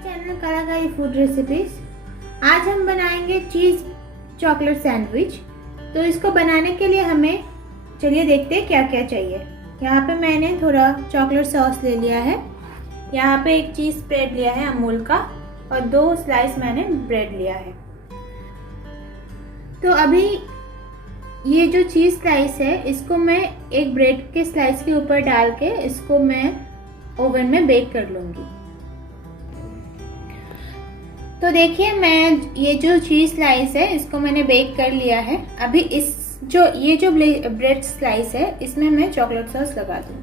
Channel कलाकारी food recipes. आज हम बनाएंगे चीज़ चॉकलेट सैंडविच। तो इसको बनाने के लिए हमें चलिए देखते हैं क्या क्या चाहिए। यहाँ पे मैंने थोड़ा चॉकलेट सॉस ले लिया है, यहाँ पे एक चीज़ स्प्रेड लिया है अमूल का और 2 स्लाइस मैंने ब्रेड लिया है। तो अभी ये जो चीज़ स्लाइस है इसको मैं एक ब्रेड के स्लाइस के ऊपर डाल के इसको मैं ओवन में बेक कर लूँगी। तो देखिए मैं ये जो चीज़ स्लाइस है इसको मैंने बेक कर लिया है। अभी ये जो ब्रेड स्लाइस है इसमें मैं चॉकलेट सॉस लगा दूँ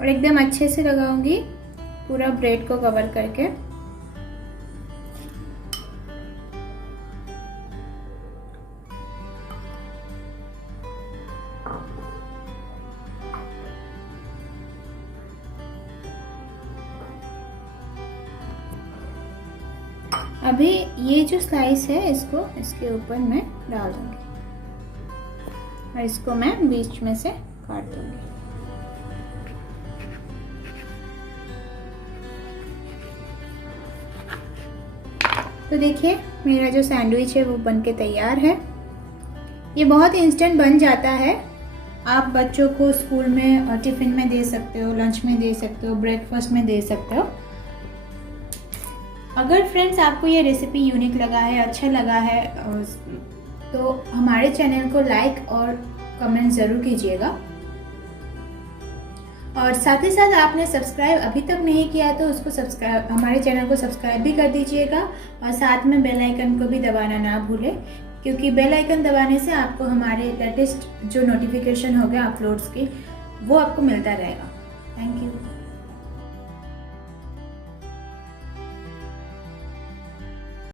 और एकदम अच्छे से लगाऊंगी पूरा ब्रेड को कवर करके। अभी ये जो स्लाइस है इसको इसके ऊपर मैं डाल दूंगी और इसको मैं बीच में से काट दूंगी। तो देखिए मेरा जो सैंडविच है वो बनके तैयार है। ये बहुत इंस्टेंट बन जाता है। आप बच्चों को स्कूल में टिफ़िन में दे सकते हो, लंच में दे सकते हो, ब्रेकफास्ट में दे सकते हो। अगर फ्रेंड्स आपको ये रेसिपी यूनिक लगा है, अच्छा लगा है तो हमारे चैनल को लाइक और कमेंट ज़रूर कीजिएगा। और साथ ही साथ आपने सब्सक्राइब अभी तक नहीं किया तो उसको हमारे चैनल को सब्सक्राइब भी कर दीजिएगा और साथ में बेल आइकन को भी दबाना ना भूलें, क्योंकि बेल आइकन दबाने से आपको हमारे लेटेस्ट जो नोटिफिकेशन होगा अपलोड्स की वो आपको मिलता रहेगा। Thank you.